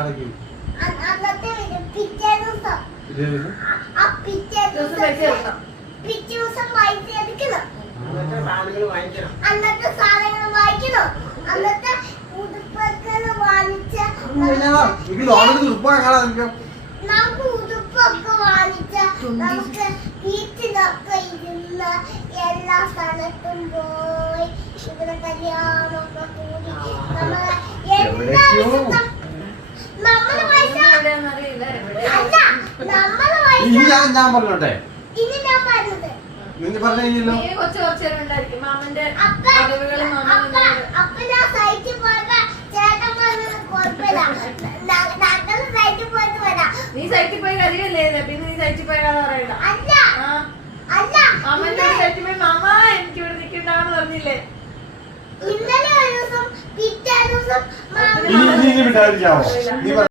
അന്നത്തെ പിറ്റേ ദിവസം പിറ്റേ ദിവസം പൈസ എടുക്കണം. അന്നത്തെ സാധനങ്ങൾ വാങ്ങിക്കണം. അന്നത്തെ ഉടുപ്പൊക്കെ വാങ്ങിച്ച നമുക്ക് ഉടുപ്പൊക്കെ വാങ്ങിച്ച നമുക്ക് വീട്ടിലൊക്കെ ഇരുന്ന് എല്ലാ സ്ഥലത്തും പോയി ഇവിടെ കല്യാണമൊക്കെ കൂടി നമ്മളെ പൈസ ഞാൻ പറഞ്ഞോട്ടെ ഇനി ഞാൻ പറഞ്ഞത് നിങ്ങൾ പറഞ്ഞില്ലല്ലോ. അപ്പൊ ഞാൻ സൈറ്റിൽ പോയപ്പോ ചേട്ടൻ പറഞ്ഞത് കുഴപ്പമില്ല, ഞങ്ങൾ സൈറ്റിൽ പോയിട്ട് വരാം. നീ സൈറ്റിൽ പോയി കരിയല്ലേ, പിന്നെ നീ സൈറ്റിൽ പോയ കഥ പറയണ്ട. അല്ല അല്ല മാമന്റെ സൈറ്റിൽ പോയി മാമ എനിക്ക് ഇവിടെ നിൽക്കണ്ടാന്ന് പറഞ്ഞില്ലേ. ഇന്നലെ ഒരു ദിവസം പിറ്റേ ദിവസം നീ